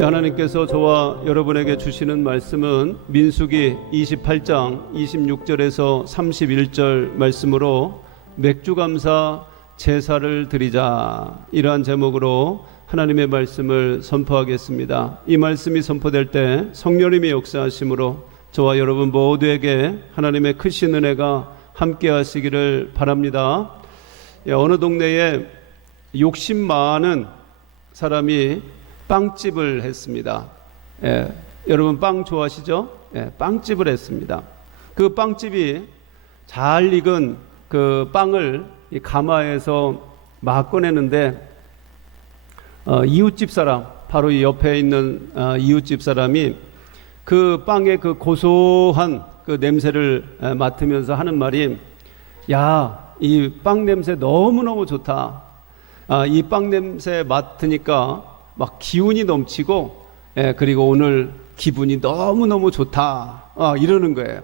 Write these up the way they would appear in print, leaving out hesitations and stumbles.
하나님께서 저와 여러분에게 주시는 말씀은 민수기 28장 26절에서 31절 말씀으로 맥주감사 제사를 드리자, 이러한 제목으로 하나님의 말씀을 선포하겠습니다. 이 말씀이 선포될 때 성령님의 역사하심으로 저와 여러분 모두에게 하나님의 크신 은혜가 함께 하시기를 바랍니다. 어느 동네에 욕심 많은 사람이 빵집을 했습니다. 여러분 빵 좋아하시죠? 빵집을 했습니다. 그 빵집이 잘 익은 그 빵을 이 가마에서 막 꺼내는데 이웃집 사람, 바로 이 옆에 있는 이웃집 사람이 그 빵의 그 고소한 그 냄새를 맡으면서 하는 말이, 야, 이 빵 냄새 너무너무 좋다. 이 빵 냄새 맡으니까 막 기운이 넘치고, 그리고 오늘 기분이 너무너무 좋다, 이러는 거예요.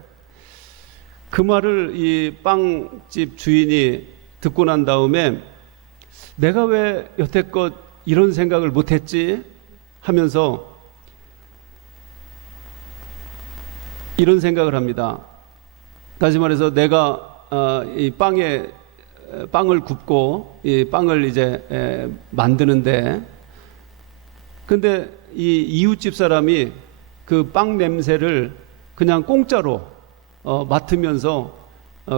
그 말을 이 빵집 주인이 듣고 난 다음에 내가 왜 여태껏 이런 생각을 못했지 하면서 이런 생각을 합니다. 다시 말해서 내가 이 빵을 굽고 이 빵을 이제 만드는데, 근데 이 이웃집 사람이 그 빵 냄새를 그냥 공짜로 맡으면서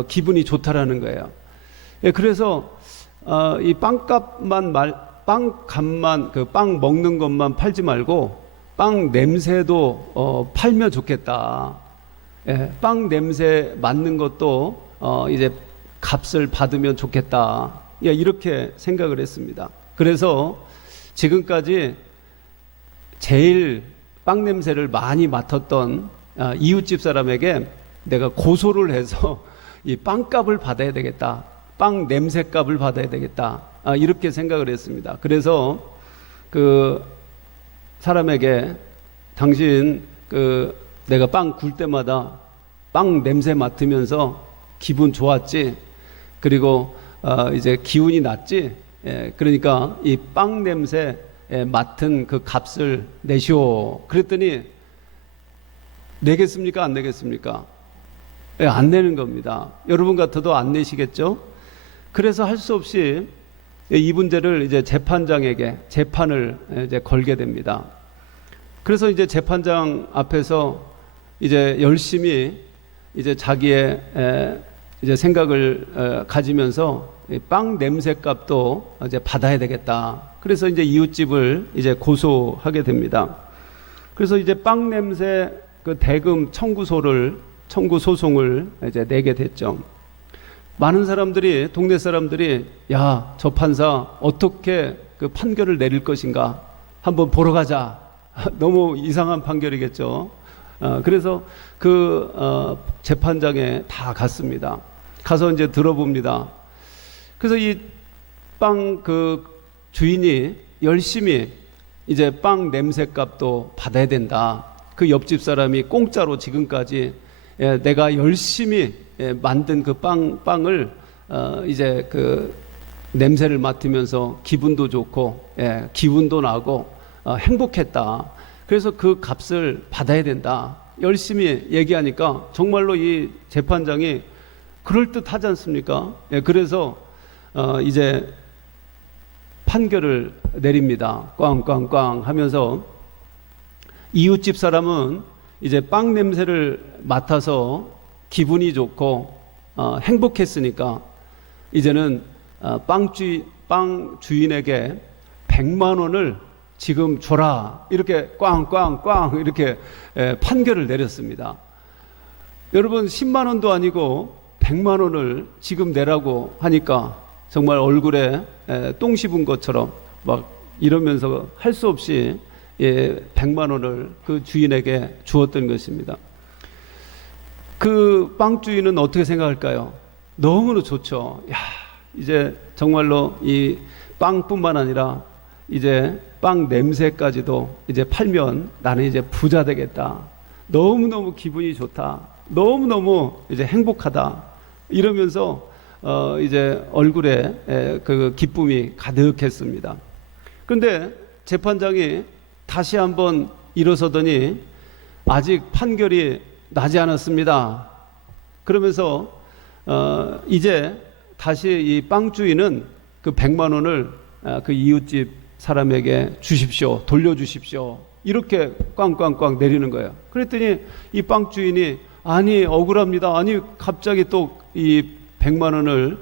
기분이 좋다라는 거예요. 그래서 이 빵값만 빵값만 그 빵 먹는 것만 팔지 말고 빵 냄새도 팔면 좋겠다. 빵 냄새 맡는 것도 이제 값을 받으면 좋겠다. 이렇게 생각을 했습니다. 그래서 지금까지 제일 빵 냄새를 많이 맡았던 이웃집 사람에게 내가 고소를 해서 이 빵값을 받아야 되겠다, 빵 냄새값을 받아야 되겠다, 이렇게 생각을 했습니다. 그래서 그 사람에게 당신 내가 빵 굴 때마다 빵 냄새 맡으면서 기분 좋았지? 그리고 이제 기운이 났지? 그러니까 이 빵 냄새 맡은 그 값을 내시오. 그랬더니 내겠습니까? 안 내겠습니까? 안 내는 겁니다. 여러분 같아도 안 내시겠죠? 그래서 할 수 없이 이 문제를 이제 재판장에게 재판을 이제 걸게 됩니다. 그래서 이제 재판장 앞에서 이제 열심히 이제 자기의 이제 생각을 가지면서 빵 냄새 값도 이제 받아야 되겠다. 그래서 이제 이웃집을 이제 고소하게 됩니다. 그래서 이제 빵 냄새 그 대금 청구 소송을 이제 내게 됐죠. 많은 사람들이, 동네 사람들이, 야, 저 판사 어떻게 그 판결을 내릴 것인가 한번 보러 가자. 너무 이상한 판결이겠죠. 그래서 그 재판장에 다 갔습니다. 가서 이제 들어봅니다. 그래서 이 빵 그 주인이 열심히 이제 빵 냄새 값도 받아야 된다. 그 옆집 사람이 공짜로 지금까지 내가 열심히 만든 그 빵을 이제 그 냄새를 맡으면서 기분도 좋고 기운도 나고 행복했다. 그래서 그 값을 받아야 된다. 열심히 얘기하니까 정말로 이 재판장이 그럴듯하지 않습니까? 그래서 이제 판결을 내립니다. 꽝꽝꽝 하면서 이웃집 사람은 이제 빵 냄새를 맡아서 기분이 좋고 행복했으니까 이제는 빵 주인에게 100만 원을 지금 줘라, 이렇게 꽝꽝꽝 이렇게 판결을 내렸습니다. 여러분, 10만 원도 아니고 100만 원을 지금 내라고 하니까 정말 얼굴에 똥 씹은 것처럼 막 이러면서 할 수 없이 100만 원을 그 주인에게 주었던 것입니다. 그 빵 주인은 어떻게 생각할까요? 너무나 좋죠. 야, 이제 정말로 이 빵뿐만 아니라 이제 빵 냄새까지도 이제 팔면 나는 이제 부자 되겠다. 너무너무 기분이 좋다. 너무너무 이제 행복하다. 이러면서 이제 얼굴에 그 기쁨이 가득했습니다. 그런데 재판장이 다시 한번 일어서더니 아직 판결이 나지 않았습니다. 그러면서 이제 다시 이 빵 주인은 그 100만 원을 그 이웃집 사람에게 주십시오, 돌려주십시오, 이렇게 꽝꽝꽝 내리는 거예요. 그랬더니 이 빵 주인이 아니 억울합니다, 아니 갑자기 또 이 100만 원을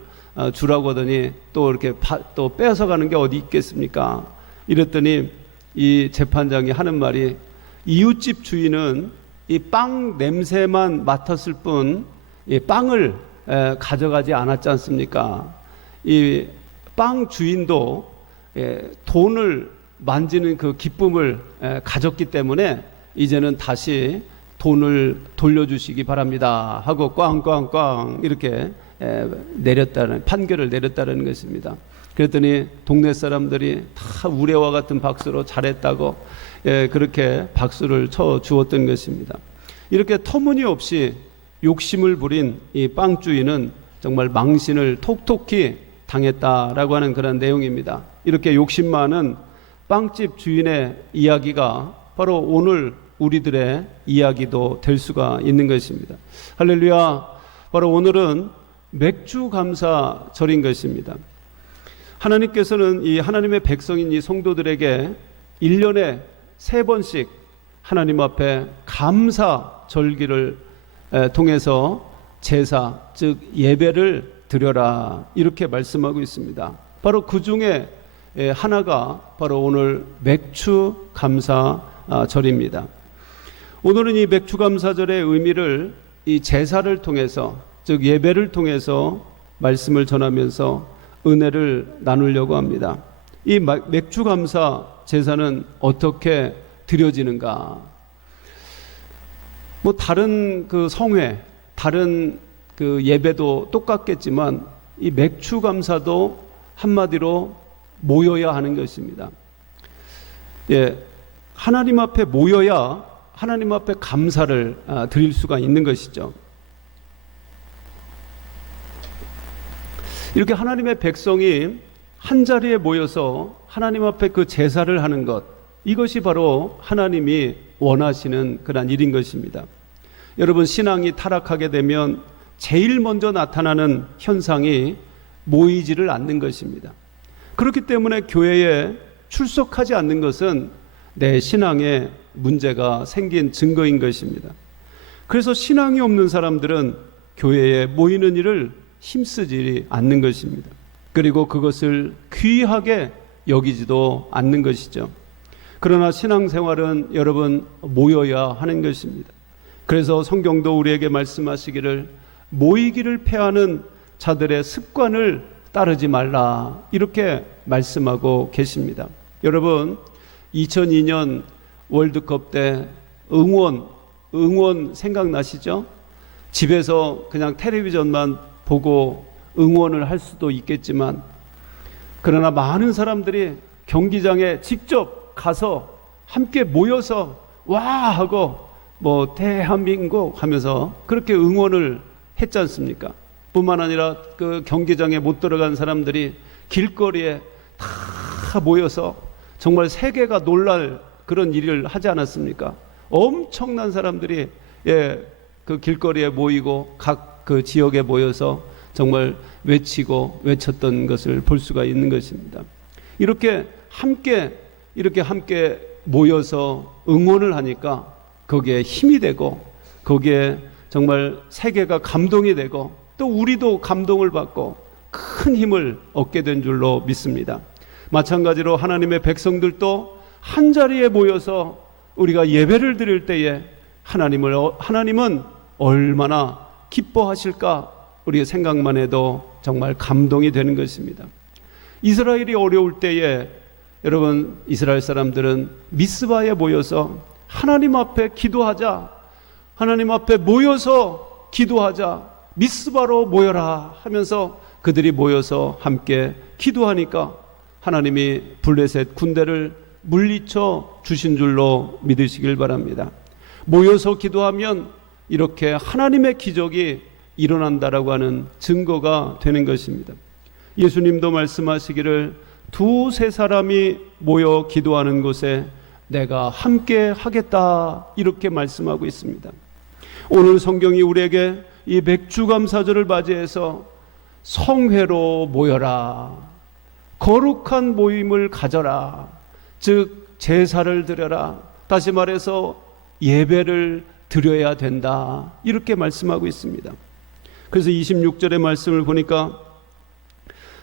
주라고 하더니 또 이렇게 또 뺏어가는 게 어디 있겠습니까? 이랬더니 이 재판장이 하는 말이, 이웃집 주인은 이 빵 냄새만 맡았을 뿐 이 빵을 가져가지 않았지 않습니까? 이 빵 주인도 돈을 만지는 그 기쁨을 가졌기 때문에 이제는 다시 돈을 돌려주시기 바랍니다 하고 꽝꽝꽝 이렇게 내렸다는, 판결을 내렸다는 것입니다. 그랬더니 동네 사람들이 다 우레와 같은 박수로 잘했다고 그렇게 박수를 쳐 주었던 것입니다. 이렇게 터무니없이 욕심을 부린 이 빵 주인은 정말 망신을 톡톡히 당했다라고 하는 그런 내용입니다. 이렇게 욕심 많은 빵집 주인의 이야기가 바로 오늘 우리들의 이야기도 될 수가 있는 것입니다. 할렐루야. 바로 오늘은 맥주 감사절인 것입니다. 하나님께서는 이 하나님의 백성인 이 성도들에게 1년에 3번씩 하나님 앞에 감사 절기를 통해서 제사, 즉 예배를 드려라, 이렇게 말씀하고 있습니다. 바로 그 중에 하나가 바로 오늘 맥주 감사절입니다. 오늘은 이 맥주 감사절의 의미를 이 제사를 통해서, 즉 예배를 통해서 말씀을 전하면서 은혜를 나누려고 합니다. 이 맥주 감사 제사는 어떻게 드려지는가? 뭐 다른 그 성회, 다른 그 예배도 똑같겠지만 이 맥주 감사도 한마디로 모여야 하는 것입니다. 하나님 앞에 모여야 하나님 앞에 감사를 드릴 수가 있는 것이죠. 이렇게 하나님의 백성이 한 자리에 모여서 하나님 앞에 그 제사를 하는 것, 이것이 바로 하나님이 원하시는 그런 일인 것입니다. 여러분, 신앙이 타락하게 되면 제일 먼저 나타나는 현상이 모이지를 않는 것입니다. 그렇기 때문에 교회에 출석하지 않는 것은 내 신앙에 문제가 생긴 증거인 것입니다. 그래서 신앙이 없는 사람들은 교회에 모이는 일을 힘쓰지 않는 것입니다. 그리고 그것을 귀하게 여기지도 않는 것이죠. 그러나 신앙생활은 여러분 모여야 하는 것입니다. 그래서 성경도 우리에게 말씀하시기를 모이기를 패하는 자들의 습관을 따르지 말라, 이렇게 말씀하고 계십니다. 여러분, 2002년 월드컵 때 응원 생각나시죠? 집에서 그냥 텔레비전만 보고 응원을 할 수도 있겠지만, 그러나 많은 사람들이 경기장에 직접 가서 함께 모여서 와 하고 뭐 대한민국 하면서 그렇게 응원을 했지 않습니까? 뿐만 아니라 그 경기장에 못 들어간 사람들이 길거리에 다 모여서 정말 세계가 놀랄 그런 일을 하지 않았습니까? 엄청난 사람들이 그 길거리에 모이고 각 그 지역에 모여서 정말 외치고 외쳤던 것을 볼 수가 있는 것입니다. 이렇게 함께 모여서 응원을 하니까 거기에 힘이 되고, 거기에 정말 세계가 감동이 되고, 또 우리도 감동을 받고 큰 힘을 얻게 된 줄로 믿습니다. 마찬가지로 하나님의 백성들도 한 자리에 모여서 우리가 예배를 드릴 때에 하나님은 얼마나 기뻐하실까, 우리의 생각만 해도 정말 감동이 되는 것입니다. 이스라엘이 어려울 때에 여러분, 이스라엘 사람들은 미스바에 모여서 하나님 앞에 기도하자, 하나님 앞에 모여서 기도하자, 미스바로 모여라 하면서 그들이 모여서 함께 기도하니까 하나님이 블레셋 군대를 물리쳐 주신 줄로 믿으시길 바랍니다. 모여서 기도하면 이렇게 하나님의 기적이 일어난다라고 하는 증거가 되는 것입니다. 예수님도 말씀하시기를 2-3 사람이 모여 기도하는 곳에 내가 함께 하겠다 이렇게 말씀하고 있습니다. 오늘 성경이 우리에게 이 맥주감사절을 맞이해서 성회로 모여라, 거룩한 모임을 가져라, 즉 제사를 드려라, 다시 말해서 예배를 드려야 된다 이렇게 말씀하고 있습니다. 그래서 26절의 말씀을 보니까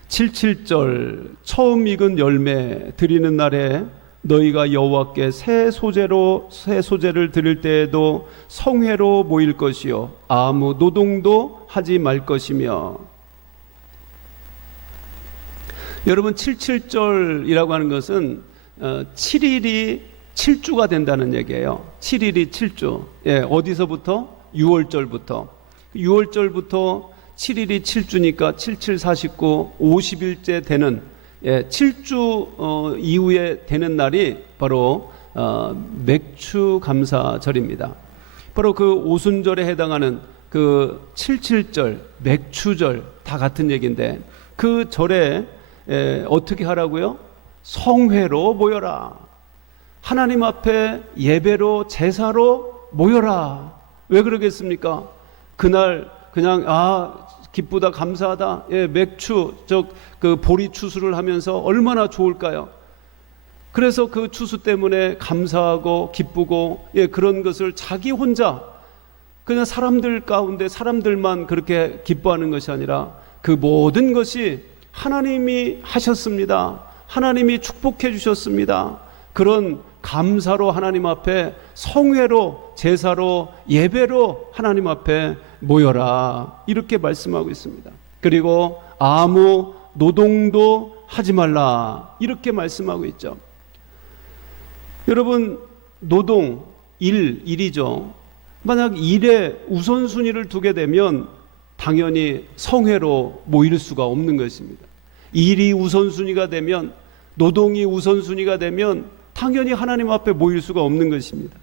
77절 처음 익은 열매 드리는 날에 너희가 여호와께 새 소재를 드릴 때에도 성회로 모일 것이요 아무 노동도 하지 말 것이며. 여러분 77절이라고 하는 것은 7일이 7주가 된다는 얘기예요. 7일이 7주. 예, 어디서부터? 6월절부터. 6월절부터 7일이 7주니까 77, 49, 50일째 되는 7주 이후에 되는 날이 바로 맥추감사절입니다. 바로 그 오순절에 해당하는 그 77절, 맥추절 다 같은 얘기인데 그 절에 어떻게 하라고요? 성회로 모여라. 하나님 앞에 예배로 제사로 모여라. 왜 그러겠습니까? 그날 그냥 기쁘다 감사하다, 맥추 그 보리 추수를 하면서 얼마나 좋을까요? 그래서 그 추수 때문에 감사하고 기쁘고 그런 것을 자기 혼자 그냥 사람들 가운데 사람들만 그렇게 기뻐하는 것이 아니라 그 모든 것이 하나님이 하셨습니다. 하나님이 축복해 주셨습니다. 그런 감사로 하나님 앞에 성회로 제사로 예배로 하나님 앞에 모여라 이렇게 말씀하고 있습니다. 그리고 아무 노동도 하지 말라 이렇게 말씀하고 있죠. 여러분 노동, 일이죠. 만약 일에 우선순위를 두게 되면 당연히 성회로 모일 수가 없는 것입니다. 일이 우선순위가 되면, 노동이 우선순위가 되면 당연히 하나님 앞에 모일 수가 없는 것입니다.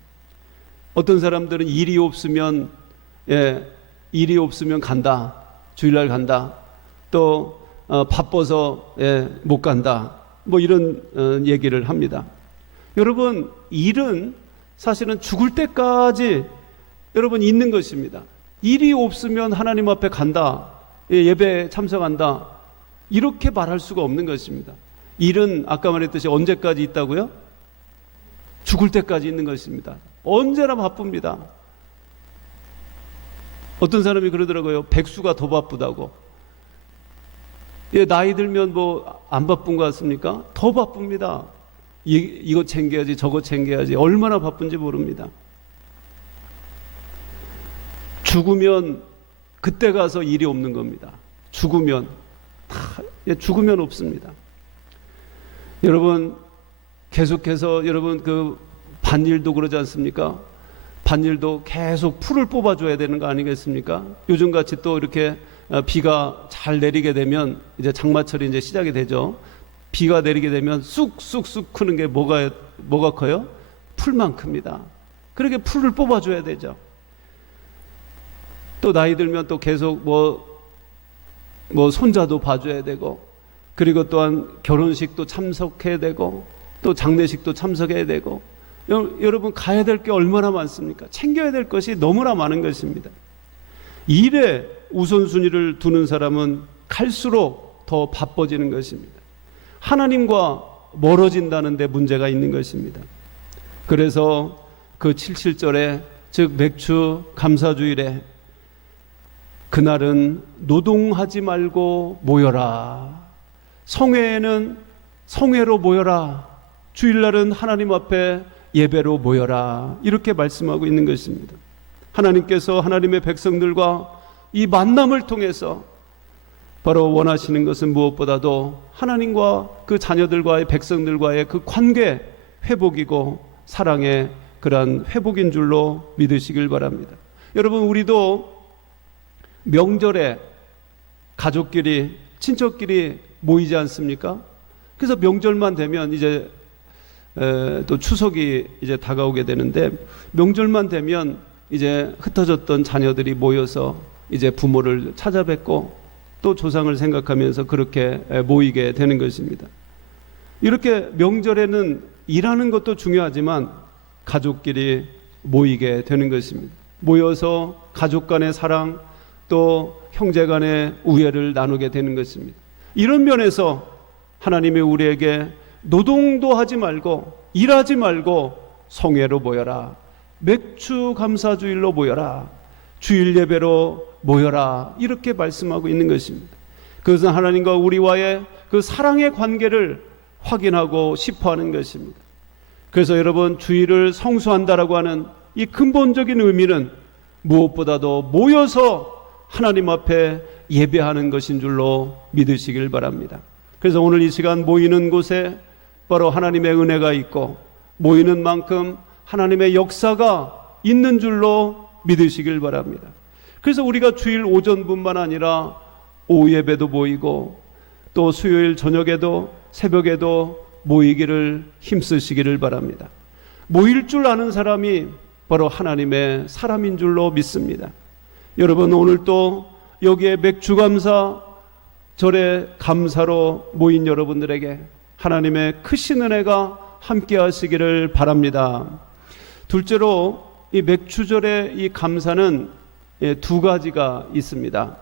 어떤 사람들은 일이 없으면 간다, 주일날 간다, 또 바빠서 못 간다, 뭐 이런 얘기를 합니다. 여러분 일은 사실은 죽을 때까지 여러분 있는 것입니다. 일이 없으면 하나님 앞에 간다, 예배에 참석한다 이렇게 말할 수가 없는 것입니다. 일은 아까 말했듯이 언제까지 있다고요? 죽을 때까지 있는 것입니다. 언제나 바쁩니다. 어떤 사람이 그러더라고요. 백수가 더 바쁘다고. 나이 들면 뭐 안 바쁜 것 같습니까? 더 바쁩니다. 이거 챙겨야지 저거 챙겨야지 얼마나 바쁜지 모릅니다. 죽으면 그때 가서 일이 없는 겁니다. 죽으면 없습니다. 여러분 계속해서 여러분 그 밭일도 그러지 않습니까? 밭일도 계속 풀을 뽑아줘야 되는 거 아니겠습니까? 요즘같이 또 이렇게 비가 잘 내리게 되면 이제 장마철이 이제 시작이 되죠. 비가 내리게 되면 쑥쑥쑥 크는 게 뭐가 커요? 풀만 큽니다. 그렇게 풀을 뽑아줘야 되죠. 또 나이 들면 또 계속 뭐 손자도 봐줘야 되고, 그리고 또한 결혼식도 참석해야 되고, 또 장례식도 참석해야 되고, 여러분 가야 될 게 얼마나 많습니까? 챙겨야 될 것이 너무나 많은 것입니다. 일에 우선순위를 두는 사람은 갈수록 더 바빠지는 것입니다. 하나님과 멀어진다는 데 문제가 있는 것입니다. 그래서 그 77절에 즉 맥추 감사주일에 그날은 노동하지 말고 모여라. 성회에는 성회로 모여라. 주일날은 하나님 앞에 예배로 모여라. 이렇게 말씀하고 있는 것입니다. 하나님께서 하나님의 백성들과 이 만남을 통해서 바로 원하시는 것은 무엇보다도 하나님과 그 자녀들과의 백성들과의 그 관계 회복이고 사랑의 그러한 회복인 줄로 믿으시길 바랍니다. 여러분 우리도 명절에 가족끼리 친척끼리 모이지 않습니까? 그래서 명절만 되면 이제 또 추석이 이제 다가오게 되는데, 명절만 되면 이제 흩어졌던 자녀들이 모여서 이제 부모를 찾아뵙고 또 조상을 생각하면서 그렇게 모이게 되는 것입니다. 이렇게 명절에는 일하는 것도 중요하지만 가족끼리 모이게 되는 것입니다. 모여서 가족 간의 사랑, 또 형제 간의 우애를 나누게 되는 것입니다. 이런 면에서 하나님이 우리에게 노동도 하지 말고 일하지 말고 성회로 모여라, 맥주 감사주일로 모여라, 주일 예배로 모여라, 이렇게 말씀하고 있는 것입니다. 그것은 하나님과 우리와의 그 사랑의 관계를 확인하고 싶어 하는 것입니다. 그래서 여러분, 주일을 성수한다라고 하는 이 근본적인 의미는 무엇보다도 모여서 하나님 앞에 예배하는 것인 줄로 믿으시길 바랍니다. 그래서 오늘 이 시간 모이는 곳에 바로 하나님의 은혜가 있고 모이는 만큼 하나님의 역사가 있는 줄로 믿으시길 바랍니다. 그래서 우리가 주일 오전뿐만 아니라 오후 예배도 모이고 또 수요일 저녁에도 새벽에도 모이기를 힘쓰시기를 바랍니다. 모일 줄 아는 사람이 바로 하나님의 사람인 줄로 믿습니다. 여러분, 오늘 또 여기에 맥주감사 절에 감사로 모인 여러분들에게 하나님의 크신 은혜가 함께 하시기를 바랍니다. 둘째로 이 맥주절의 이 감사는 두 가지가 있습니다.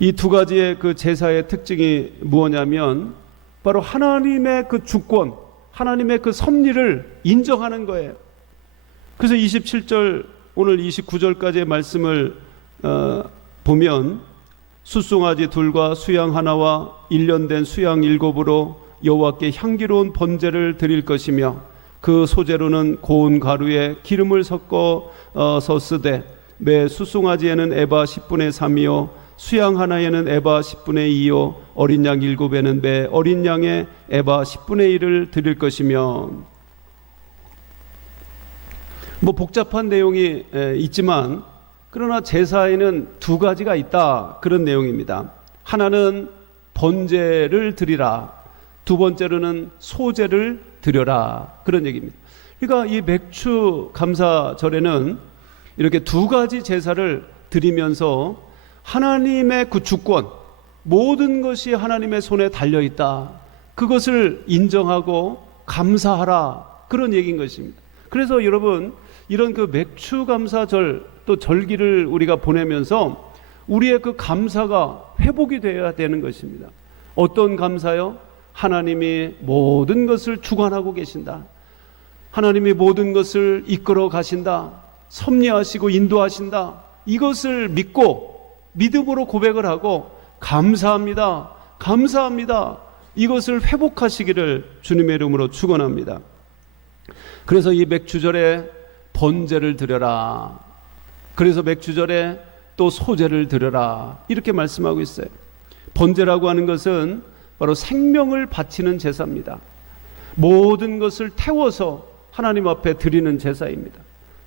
이 두 가지의 그 제사의 특징이 무엇냐면 바로 하나님의 그 주권, 하나님의 그 섭리를 인정하는 거예요. 그래서 27절 오늘 29절까지의 말씀을 보면 숫송아지 둘과 수양 하나와 1년 된 수양 7으로 여호와께 향기로운 번제를 드릴 것이며 그 소재로는 고운 가루에 기름을 섞어서 쓰되 매 숫송아지에는 에바 10분의 3이요 수양 하나에는 에바 10분의 2요 어린 양 7에는 매 어린 양의 에바 10분의 1을 드릴 것이며, 뭐 복잡한 내용이 있지만 그러나 제사에는 두 가지가 있다, 그런 내용입니다. 하나는 번제를 드리라, 두 번째로는 소제를 드려라, 그런 얘기입니다. 그러니까 이 맥주 감사절에는 이렇게 두 가지 제사를 드리면서 하나님의 그 주권, 모든 것이 하나님의 손에 달려있다, 그것을 인정하고 감사하라, 그런 얘기인 것입니다. 그래서 여러분, 이런 그 맥주 감사절 또 절기를 우리가 보내면서 우리의 그 감사가 회복이 되어야 되는 것입니다. 어떤 감사요? 하나님이 모든 것을 주관하고 계신다, 하나님이 모든 것을 이끌어 가신다, 섭리하시고 인도하신다, 이것을 믿고 믿음으로 고백을 하고 감사합니다, 감사합니다, 이것을 회복하시기를 주님의 이름으로 축원합니다. 그래서 이 맥주절에 번제를 드려라, 그래서 맥주절에 또 소제를 드려라, 이렇게 말씀하고 있어요. 번제라고 하는 것은 바로 생명을 바치는 제사입니다. 모든 것을 태워서 하나님 앞에 드리는 제사입니다.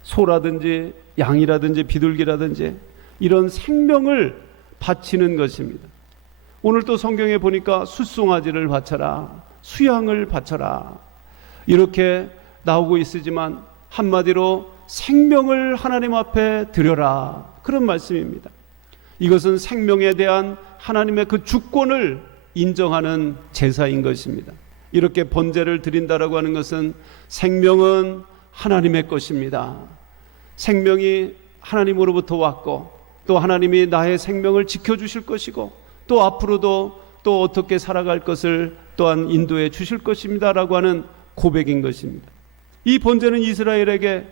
소라든지 양이라든지 비둘기라든지 이런 생명을 바치는 것입니다. 오늘 또 성경에 보니까 숫송아지를 바쳐라, 수양을 바쳐라, 이렇게 나오고 있으지만 한마디로 생명을 하나님 앞에 드려라, 그런 말씀입니다. 이것은 생명에 대한 하나님의 그 주권을 인정하는 제사인 것입니다. 이렇게 번제를 드린다라고 하는 것은 생명은 하나님의 것입니다. 생명이 하나님으로부터 왔고 또 하나님이 나의 생명을 지켜주실 것이고 또 앞으로도 또 어떻게 살아갈 것을 또한 인도해 주실 것입니다 라고 하는 고백인 것입니다. 이 번제는 이스라엘에게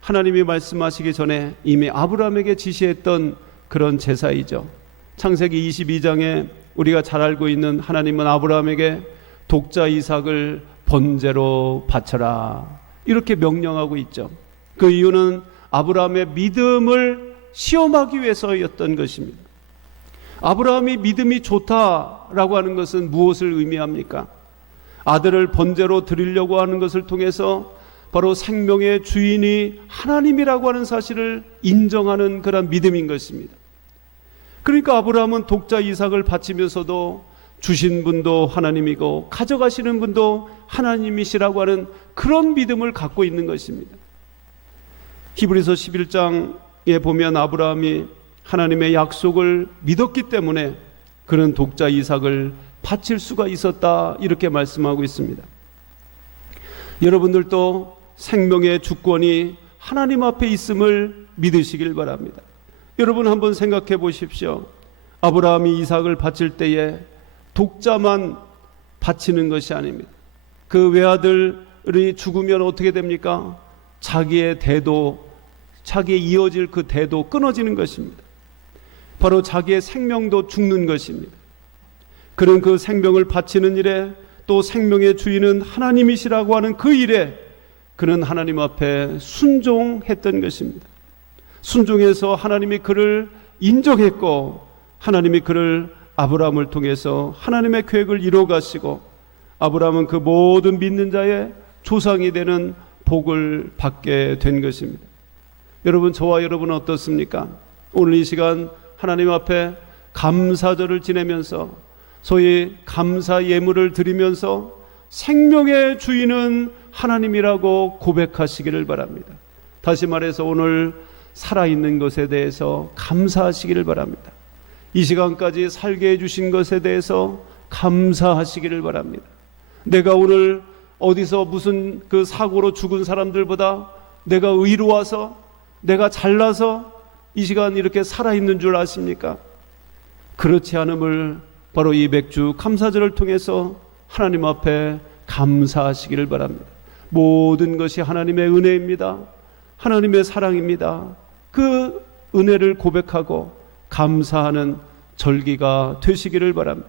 하나님이 말씀하시기 전에 이미 아브라함에게 지시했던 그런 제사이죠. 창세기 22장에 우리가 잘 알고 있는 하나님은 아브라함에게 독자 이삭을 번제로 바쳐라, 이렇게 명령하고 있죠. 그 이유는 아브라함의 믿음을 시험하기 위해서였던 것입니다. 아브라함이 믿음이 좋다라고 하는 것은 무엇을 의미합니까? 아들을 번제로 드리려고 하는 것을 통해서 바로 생명의 주인이 하나님이라고 하는 사실을 인정하는 그런 믿음인 것입니다. 그러니까 아브라함은 독자 이삭을 바치면서도 주신 분도 하나님이고 가져가시는 분도 하나님이시라고 하는 그런 믿음을 갖고 있는 것입니다. 히브리서 11장에 보면 아브라함이 하나님의 약속을 믿었기 때문에 그는 독자 이삭을 바칠 수가 있었다, 이렇게 말씀하고 있습니다. 여러분들도 생명의 주권이 하나님 앞에 있음을 믿으시길 바랍니다. 여러분 한번 생각해 보십시오. 아브라함이 이삭을 바칠 때에 독자만 바치는 것이 아닙니다. 그 외아들이 죽으면 어떻게 됩니까? 자기의 대도, 자기의 이어질 그 대도 끊어지는 것입니다. 바로 자기의 생명도 죽는 것입니다. 그런 그 생명을 바치는 일에, 또 생명의 주인은 하나님이시라고 하는 그 일에 그는 하나님 앞에 순종했던 것입니다. 순종해서 하나님이 그를 인정했고, 하나님이 그를 아브라함을 통해서 하나님의 계획을 이루어가시고, 아브라함은 그 모든 믿는 자의 조상이 되는 복을 받게 된 것입니다. 여러분, 저와 여러분은 어떻습니까? 오늘 이 시간 하나님 앞에 감사절을 지내면서, 소위 감사 예물을 드리면서 생명의 주인은 하나님이라고 고백하시기를 바랍니다. 다시 말해서 오늘 살아있는 것에 대해서 감사하시기를 바랍니다. 이 시간까지 살게 해주신 것에 대해서 감사하시기를 바랍니다. 내가 오늘 어디서 무슨 그 사고로 죽은 사람들보다 내가 의로워서, 내가 잘나서 이 시간 이렇게 살아있는 줄 아십니까? 그렇지 않음을 바로 이 맥주 감사절을 통해서 하나님 앞에 감사하시기를 바랍니다. 모든 것이 하나님의 은혜입니다. 하나님의 사랑입니다. 그 은혜를 고백하고 감사하는 절기가 되시기를 바랍니다.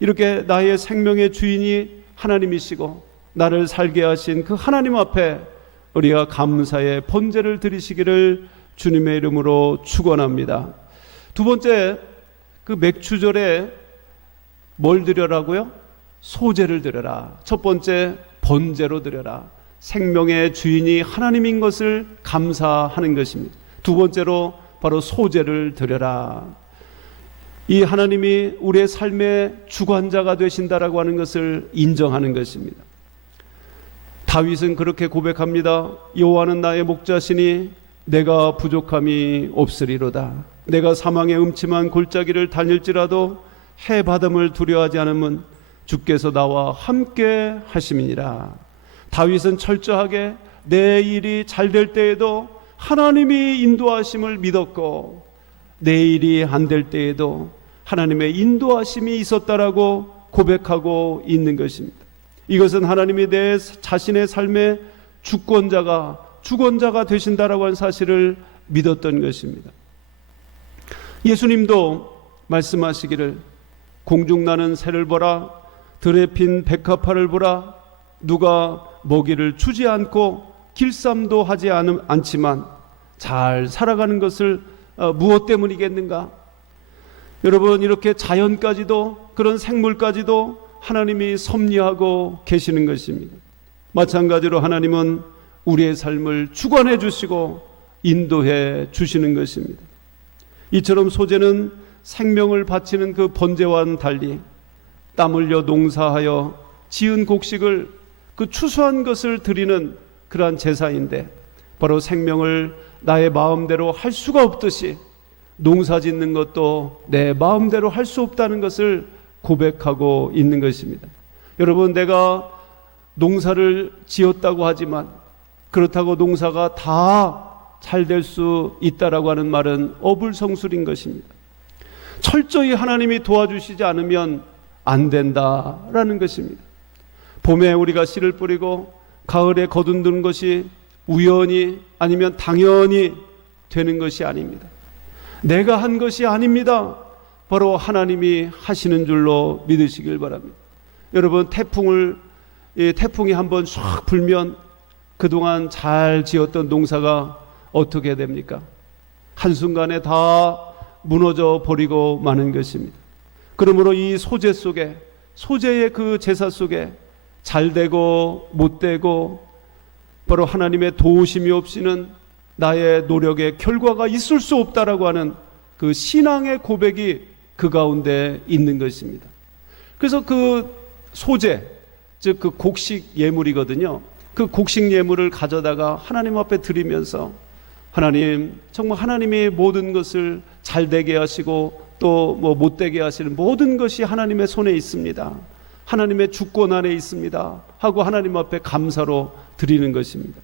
이렇게 나의 생명의 주인이 하나님이시고 나를 살게 하신 그 하나님 앞에 우리가 감사의 번제를 드리시기를 주님의 이름으로 축원합니다. 두 번째, 그 맥주절에 뭘 드려라고요? 소제를 드려라. 첫 번째, 번제로 드려라. 생명의 주인이 하나님인 것을 감사하는 것입니다. 두 번째로 바로 소제를 드려라. 이 하나님이 우리의 삶의 주관자가 되신다라고 하는 것을 인정하는 것입니다. 다윗은 그렇게 고백합니다. 여호와는 나의 목자시니 내가 부족함이 없으리로다. 내가 사망의 음침한 골짜기를 다닐지라도 해바람을 두려워하지 않으면 주께서 나와 함께 하심이니라. 다윗은 철저하게 내 일이 잘 될 때에도 하나님이 인도하심을 믿었고, 내 일이 안 될 때에도 하나님의 인도하심이 있었다라고 고백하고 있는 것입니다. 이것은 하나님이 내 자신의 삶의 주권자가 되신다라고 하는 사실을 믿었던 것입니다. 예수님도 말씀하시기를 공중 나는 새를 보라, 들에 핀 백합화를 보라. 누가 먹이를 주지 않고 길쌈도 하지 않지만 잘 살아가는 것을 무엇 때문이겠는가? 여러분, 이렇게 자연까지도, 그런 생물까지도 하나님이 섭리하고 계시는 것입니다. 마찬가지로 하나님은 우리의 삶을 주관해 주시고 인도해 주시는 것입니다. 이처럼 소제는 생명을 바치는 그 번제와는 달리 땀 흘려 농사하여 지은 곡식을, 그 추수한 것을 드리는 그러한 제사인데, 바로 생명을 나의 마음대로 할 수가 없듯이 농사 짓는 것도 내 마음대로 할 수 없다는 것을 고백하고 있는 것입니다. 여러분, 내가 농사를 지었다고 하지만 그렇다고 농사가 다 잘 될 수 있다라고 하는 말은 어불성설인 것입니다. 철저히 하나님이 도와주시지 않으면 안 된다라는 것입니다. 봄에 우리가 씨를 뿌리고 가을에 거둔 것이 우연히 아니면 당연히 되는 것이 아닙니다. 내가 한 것이 아닙니다. 바로 하나님이 하시는 줄로 믿으시길 바랍니다. 여러분, 태풍이 한번 쫙 불면 그동안 잘 지었던 농사가 어떻게 됩니까? 한순간에 다 무너져 버리고 마는 것입니다. 그러므로 이 소제 속에, 소제의 그 제사 속에 잘 되고 못 되고 바로 하나님의 도우심이 없이는 나의 노력의 결과가 있을 수 없다라고 하는 그 신앙의 고백이 그 가운데 있는 것입니다. 그래서 그 소제, 즉 그 곡식 예물이거든요. 그 곡식 예물을 가져다가 하나님 앞에 드리면서, 하나님, 정말 하나님이 모든 것을 잘 되게 하시고 또 못 되게 하시는 모든 것이 하나님의 손에 있습니다. 하나님의 주권 안에 있습니다 하고 하나님 앞에 감사로 드리는 것입니다.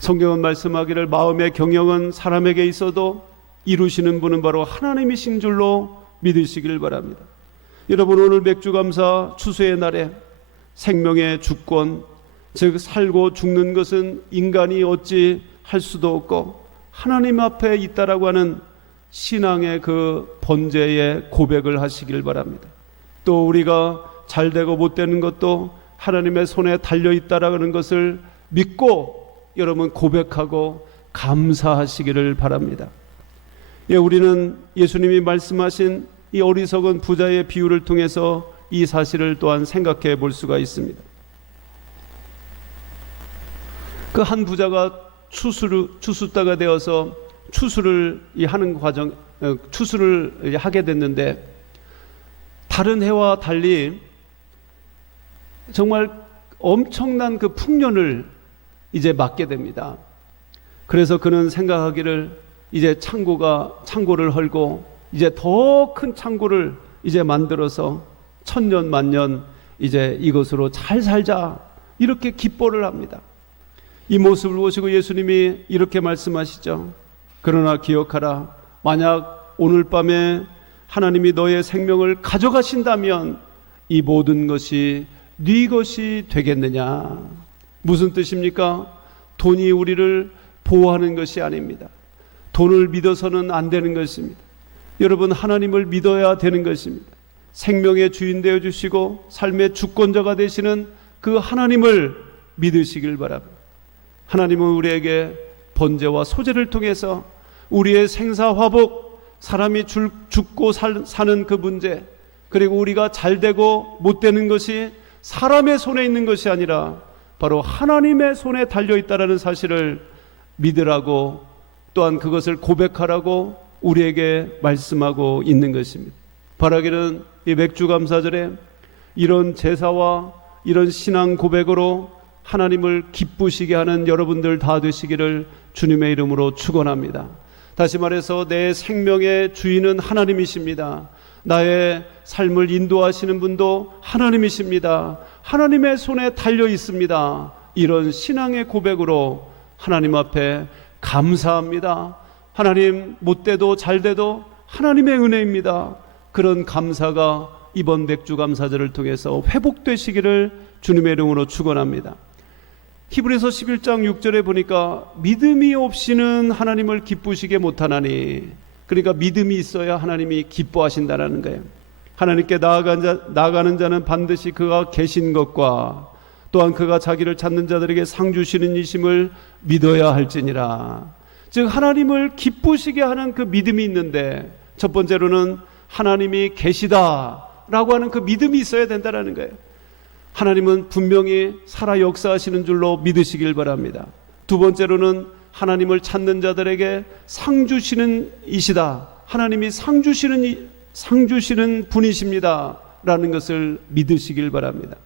성경은 말씀하기를 마음의 경영은 사람에게 있어도 이루시는 분은 바로 하나님이신 줄로 믿으시길 바랍니다. 여러분, 오늘 맥주감사 추수의 날에 생명의 주권, 즉 살고 죽는 것은 인간이 어찌 할 수도 없고 하나님 앞에 있다라고 하는 신앙의 그 번제의 고백을 하시길 바랍니다. 또 우리가 잘되고 못되는 것도 하나님의 손에 달려있다라는 것을 믿고 여러분 고백하고 감사하시기를 바랍니다. 예, 우리는 예수님이 말씀하신 이 어리석은 부자의 비유를 통해서 이 사실을 또한 생각해 볼 수가 있습니다. 그 한 부자가 추수따가 되어서 추수를 하는 과정, 추수를 하게 됐는데 다른 해와 달리 정말 엄청난 그 풍년을 이제 맞게 됩니다. 그래서 그는 생각하기를 이제 창고를 헐고 이제 더 큰 창고를 이제 만들어서 천년 만년 이제 이것으로 잘 살자 이렇게 기뻐를 합니다. 이 모습을 보시고 예수님이 이렇게 말씀하시죠. 그러나 기억하라. 만약 오늘 밤에 하나님이 너의 생명을 가져가신다면 이 모든 것이 네 것이 되겠느냐. 무슨 뜻입니까? 돈이 우리를 보호하는 것이 아닙니다. 돈을 믿어서는 안 되는 것입니다. 여러분, 하나님을 믿어야 되는 것입니다. 생명의 주인 되어 주시고 삶의 주권자가 되시는 그 하나님을 믿으시길 바랍니다. 하나님은 우리에게 번제와 소제를 통해서 우리의 생사화복, 사람이 죽고 사는 그 문제, 그리고 우리가 잘되고 못되는 것이 사람의 손에 있는 것이 아니라 바로 하나님의 손에 달려있다는 사실을 믿으라고, 또한 그것을 고백하라고 우리에게 말씀하고 있는 것입니다. 바라기는 이 맥주감사절에 이런 제사와 이런 신앙 고백으로 하나님을 기쁘시게 하는 여러분들 다 되시기를 주님의 이름으로 축원합니다. 다시 말해서 내 생명의 주인은 하나님이십니다. 나의 삶을 인도하시는 분도 하나님이십니다. 하나님의 손에 달려 있습니다. 이런 신앙의 고백으로 하나님 앞에 감사합니다. 하나님, 못돼도 잘돼도 하나님의 은혜입니다. 그런 감사가 이번 맥주감사절을 통해서 회복되시기를 주님의 이름으로 축원합니다. 히브리서 11장 6절에 보니까 믿음이 없이는 하나님을 기쁘시게 못하나니, 그러니까 믿음이 있어야 하나님이 기뻐하신다는 거예요. 하나님께 나아가는 자는 반드시 그가 계신 것과 또한 그가 자기를 찾는 자들에게 상 주시는 이심을 믿어야 할지니라. 즉 하나님을 기쁘시게 하는 그 믿음이 있는데, 첫 번째로는 하나님이 계시다라고 하는 그 믿음이 있어야 된다는 거예요. 하나님은 분명히 살아 역사하시는 줄로 믿으시길 바랍니다. 두 번째로는 하나님을 찾는 자들에게 상 주시는 이시다. 하나님이 상 주시는 분이십니다 라는 것을 믿으시길 바랍니다.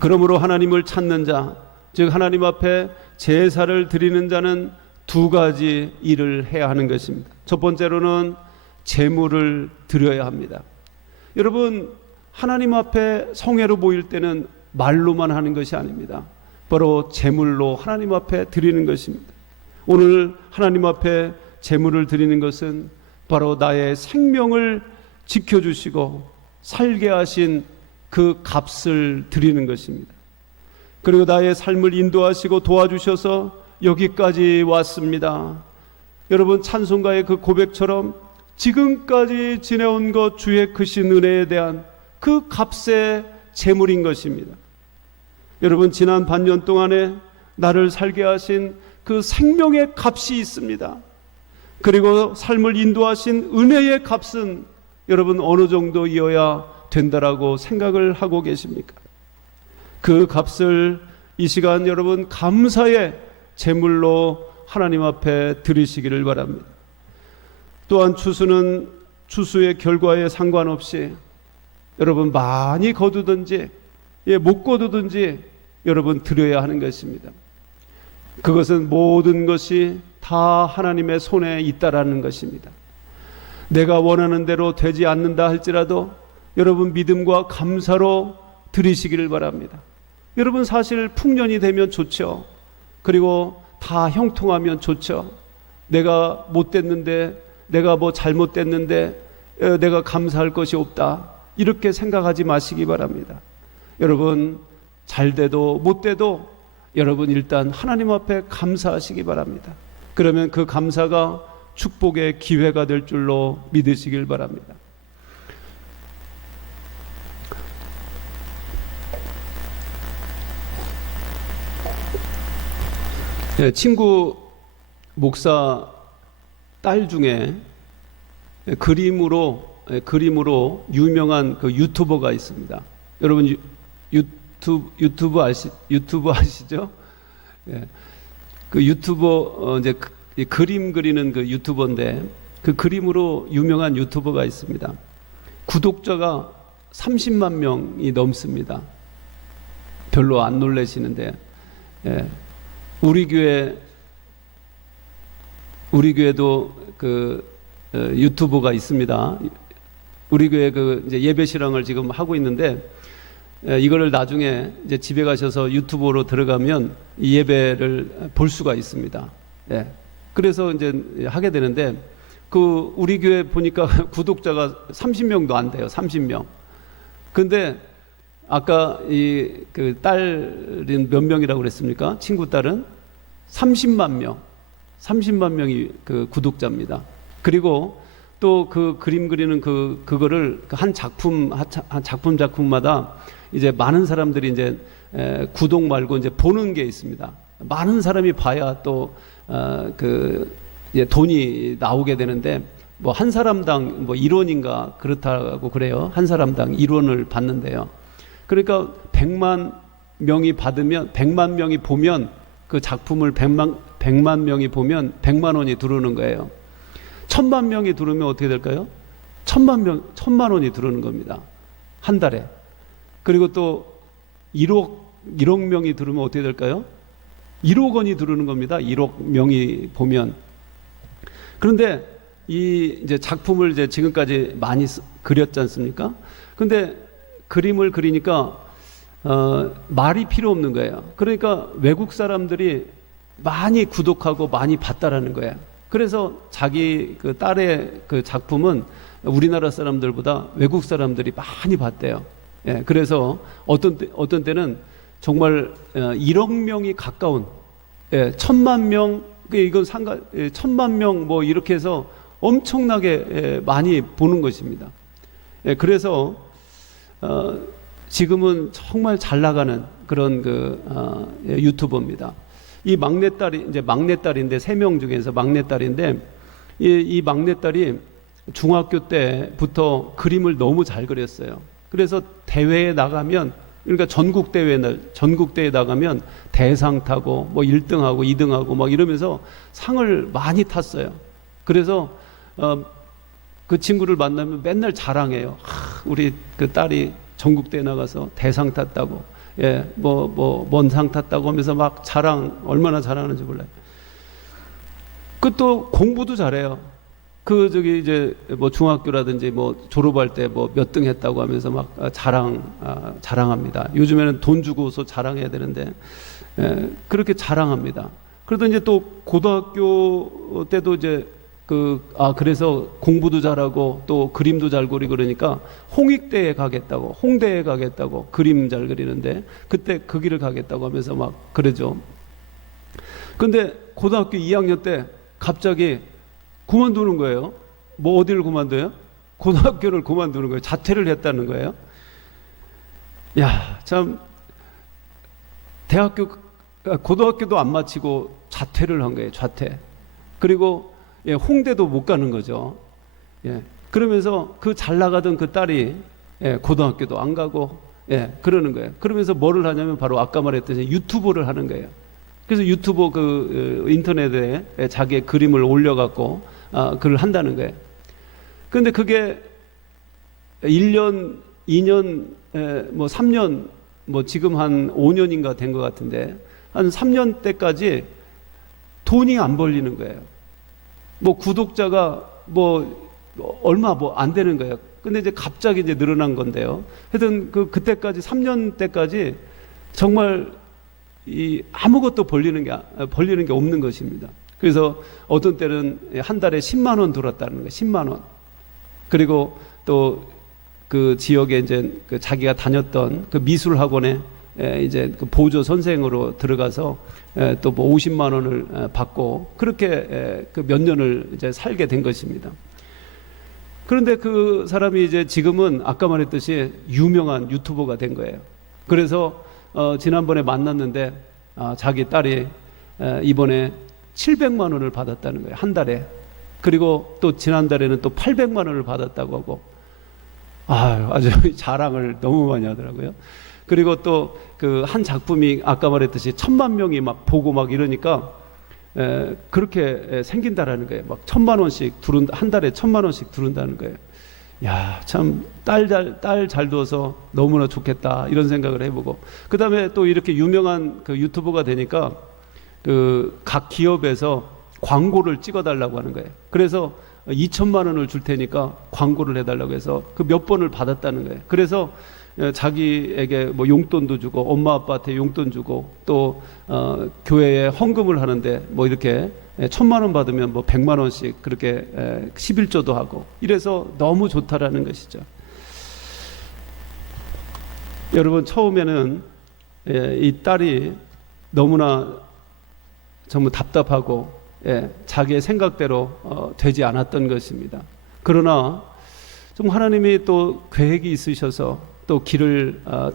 그러므로 하나님을 찾는 자, 즉 하나님 앞에 제사를 드리는 자는 두 가지 일을 해야 하는 것입니다. 첫 번째로는 제물을 드려야 합니다. 여러분, 하나님 앞에 성회로 모일 때는 말로만 하는 것이 아닙니다. 바로 제물로 하나님 앞에 드리는 것입니다. 오늘 하나님 앞에 제물을 드리는 것은 바로 나의 생명을 지켜주시고 살게 하신 그 값을 드리는 것입니다. 그리고 나의 삶을 인도하시고 도와주셔서 여기까지 왔습니다. 여러분, 찬송가의 그 고백처럼 지금까지 지내온 것 주의 크신 은혜에 대한 그 값의 제물인 것입니다. 여러분, 지난 반년 동안에 나를 살게 하신 그 생명의 값이 있습니다. 그리고 삶을 인도하신 은혜의 값은 여러분 어느 정도이어야 된다라고 생각을 하고 계십니까? 그 값을 이 시간 여러분 감사의 제물로 하나님 앞에 드리시기를 바랍니다. 또한 추수는 추수의 결과에 상관없이 여러분 많이 거두든지 못 거두든지 여러분 드려야 하는 것입니다. 그것은 모든 것이 다 하나님의 손에 있다라는 것입니다. 내가 원하는 대로 되지 않는다 할지라도 여러분 믿음과 감사로 드리시기를 바랍니다. 여러분 사실 풍년이 되면 좋죠. 그리고 다 형통하면 좋죠. 내가 못됐는데, 내가 뭐 잘못됐는데 내가 감사할 것이 없다, 이렇게 생각하지 마시기 바랍니다. 여러분 잘 돼도 못 돼도 여러분 일단 하나님 앞에 감사하시기 바랍니다. 그러면 그 감사가 축복의 기회가 될 줄로 믿으시길 바랍니다. 네, 친구 목사 딸 중에 그림으로 유명한 그 유튜버가 있습니다. 여러분 유튜브 아시죠? 예. 그 유튜버 이제 그림 그리는 그 유튜버인데, 그 그림으로 유명한 유튜버가 있습니다. 구독자가 30만 명이 넘습니다. 별로 안 놀라시는데, 예. 우리 교회도 그 유튜버가 있습니다. 우리 교회 그 이제 예배 실황을 지금 하고 있는데, 이거를 나중에 이제 집에 가셔서 유튜브로 들어가면 이 예배를 볼 수가 있습니다. 예. 그래서 이제 하게 되는데, 그 우리 교회 보니까 구독자가 30명도 안 돼요. 30명. 근데 아까 이 그 딸은 몇 명이라고 그랬습니까? 친구 딸은 30만 명이 그 구독자입니다. 그리고 또 그 그림 그리는 그거를 한 작품마다 이제 많은 사람들이 이제 구독 말고 이제 보는 게 있습니다. 많은 사람이 봐야 또 이제 돈이 나오게 되는데, 뭐 한 사람당 뭐 1원인가 그렇다고 그래요. 한 사람당 1원을 받는데요. 그러니까 100만 명이 보면 그 작품을 100만 명이 보면 100만 원이 들어오는 거예요. 1000만 명이 들어오면 어떻게 될까요? 1000만 원이 들어오는 겁니다. 한 달에. 그리고 또 1억 명이 들어오면 어떻게 될까요? 1억 원이 들어오는 겁니다. 1억 명이 보면. 그런데 이 이제 작품을 이제 지금까지 많이 그렸지 않습니까? 근데 그림을 그리니까 말이 필요 없는 거예요. 그러니까 외국 사람들이 많이 구독하고 많이 봤다라는 거예요. 그래서 자기 그 딸의 그 작품은 우리나라 사람들보다 외국 사람들이 많이 봤대요. 예, 그래서 어떤 때는 정말 1억 명이 가까운, 1000만 명, 이건 1000만 명 뭐 이렇게 해서 엄청나게 많이 보는 것입니다. 그래서 지금은 정말 잘 나가는 그런 유튜버입니다. 이 막내딸이 이제 막내딸인데, 3명 중에서 막내딸인데, 이 막내딸이 중학교 때부터 그림을 너무 잘 그렸어요. 그래서 대회에 나가면, 그러니까 전국 대회에 나가면 대상 타고 뭐 1등하고 2등하고 막 이러면서 상을 많이 탔어요. 그래서 그 친구를 만나면 맨날 자랑해요. 우리 그 딸이 전국대회 나가서 대상 탔다고, 뭔 상 탔다고 하면서 막 얼마나 자랑하는지 몰라요. 또 공부도 잘해요. 이제 뭐 중학교라든지 뭐 졸업할 때 뭐 몇 등 했다고 하면서 막 자랑합니다. 요즘에는 돈 주고서 자랑해야 되는데, 그렇게 자랑합니다. 그러다 이제 또 고등학교 때도 이제 그래서 공부도 잘하고 또 그림도 잘 그리고 그러니까 홍익대에 가겠다고, 홍대에 가겠다고, 그림 잘 그리는데 그때 그 길을 가겠다고 하면서 막 그러죠. 근데 고등학교 2학년 때 갑자기 그만두는 거예요. 뭐 어디를 그만둬요? 고등학교를 그만두는 거예요. 자퇴를 했다는 거예요. 야, 참, 고등학교도 안 마치고 자퇴를 한 거예요. 자퇴. 그리고 홍대도 못 가는 거죠. 그러면서 그 잘 나가던 그 딸이 고등학교도 안 가고 그러는 거예요. 그러면서 뭐를 하냐면 바로 아까 말했듯이 유튜브를 하는 거예요. 그래서 유튜브 인터넷에 자기의 그림을 올려갖고 그걸 한다는 거예요. 그런데 그게 1년, 2년, 뭐 3년, 뭐 지금 한 5년인가 된 것 같은데 한 3년 때까지 돈이 안 벌리는 거예요. 뭐 구독자가 뭐 얼마 뭐 안 되는 거예요. 근데 이제 갑자기 이제 늘어난 건데요. 하여튼 그때까지 3년 때까지 정말 이 아무것도 벌리는 게 없는 것입니다. 그래서 어떤 때는 한 달에 10만 원 들었다는 거예요. 10만 원. 그리고 또 그 지역에 이제 그 자기가 다녔던 그 미술 학원에 이제 그 보조 선생으로 들어가서 또 뭐 50만 원을 받고 그렇게 그 몇 년을 이제 살게 된 것입니다. 그런데 그 사람이 이제 지금은 아까 말했듯이 유명한 유튜버가 된 거예요. 그래서 지난번에 만났는데 자기 딸이 이번에 700만 원을 받았다는 거예요. 한 달에. 그리고 또 지난달에는 또 800만 원을 받았다고 하고 아주 자랑을 너무 많이 하더라고요. 그리고 또 그 한 작품이 아까 말했듯이 1000만 명이 막 보고 막 이러니까 그렇게 생긴다라는 거예요. 막 1000만 원씩 한 달에 1000만 원씩 두른다는 거예요. 야, 참 딸 잘 둬서 너무나 좋겠다 이런 생각을 해보고, 그 다음에 또 이렇게 유명한 그 유튜버가 되니까 그 각 기업에서 광고를 찍어달라고 하는 거예요. 그래서 2천만 원을 줄 테니까 광고를 해달라고 해서 그 몇 번을 받았다는 거예요. 그래서 자기에게 뭐 용돈도 주고 엄마 아빠한테 용돈 주고 또 교회에 헌금을 하는데 뭐 이렇게 1000만 원 받으면 뭐 100만 원씩 그렇게 11조도 하고 이래서 너무 좋다라는 것이죠. 여러분, 처음에는 이 딸이 너무나 정말 답답하고 자기의 생각대로 되지 않았던 것입니다. 그러나 좀 하나님이 또 계획이 있으셔서 또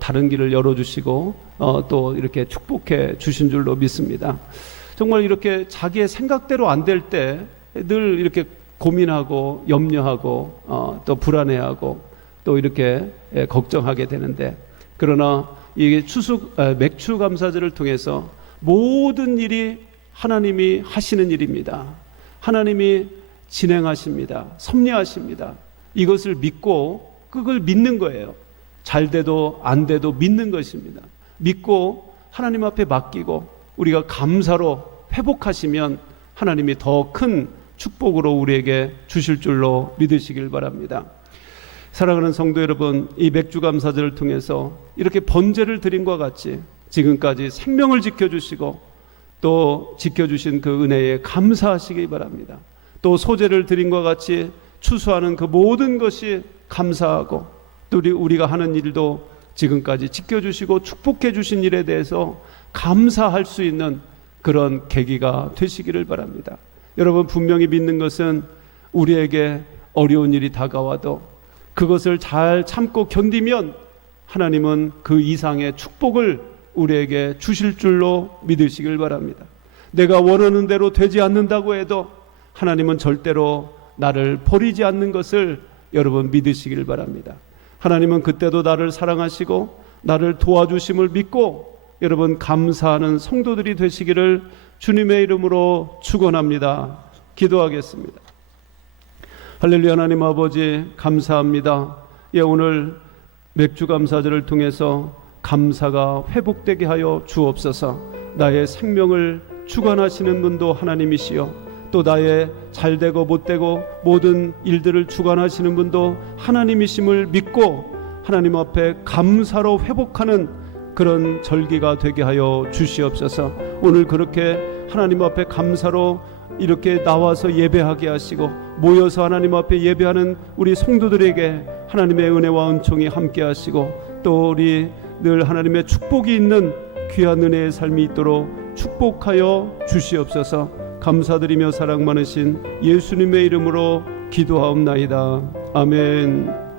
다른 길을 열어주시고 또 이렇게 축복해 주신 줄로 믿습니다. 정말 이렇게 자기의 생각대로 안 될 때 늘 이렇게 고민하고 염려하고 또 불안해하고 또 이렇게 걱정하게 되는데, 그러나 이게 맥주 감사절을 통해서 모든 일이 하나님이 하시는 일입니다. 하나님이 진행하십니다. 섭리하십니다. 이것을 믿고 그걸 믿는 거예요. 잘 돼도 안 돼도 믿는 것입니다. 믿고 하나님 앞에 맡기고 우리가 감사로 회복하시면 하나님이 더 큰 축복으로 우리에게 주실 줄로 믿으시길 바랍니다. 사랑하는 성도 여러분, 이 맥주 감사절을 통해서 이렇게 번제를 드린 것과 같이 지금까지 생명을 지켜주시고 또 지켜주신 그 은혜에 감사하시기 바랍니다. 또 소제를 드린 것과 같이 추수하는 그 모든 것이 감사하고 또 우리가 하는 일도 지금까지 지켜주시고 축복해 주신 일에 대해서 감사할 수 있는 그런 계기가 되시기를 바랍니다. 여러분, 분명히 믿는 것은 우리에게 어려운 일이 다가와도 그것을 잘 참고 견디면 하나님은 그 이상의 축복을 우리에게 주실 줄로 믿으시길 바랍니다. 내가 원하는 대로 되지 않는다고 해도 하나님은 절대로 나를 버리지 않는 것을 여러분 믿으시길 바랍니다. 하나님은 그때도 나를 사랑하시고 나를 도와주심을 믿고 여러분 감사하는 성도들이 되시기를 주님의 이름으로 축원합니다. 기도하겠습니다. 할렐루야. 하나님 아버지, 감사합니다. 오늘 맥주 감사절을 통해서 감사가 회복되게 하여 주옵소서. 나의 생명을 주관하시는 분도 하나님이시여, 또 나의 잘되고 못되고 모든 일들을 주관하시는 분도 하나님이심을 믿고 하나님 앞에 감사로 회복하는 그런 절기가 되게 하여 주시옵소서. 오늘 그렇게 하나님 앞에 감사로 이렇게 나와서 예배하게 하시고 모여서 하나님 앞에 예배하는 우리 성도들에게 하나님의 은혜와 은총이 함께 하시고 또 우리 늘 하나님의 축복이 있는 귀한 은혜의 삶이 있도록 축복하여 주시옵소서. 감사드리며 사랑 많으신 예수님의 이름으로 기도하옵나이다. 아멘.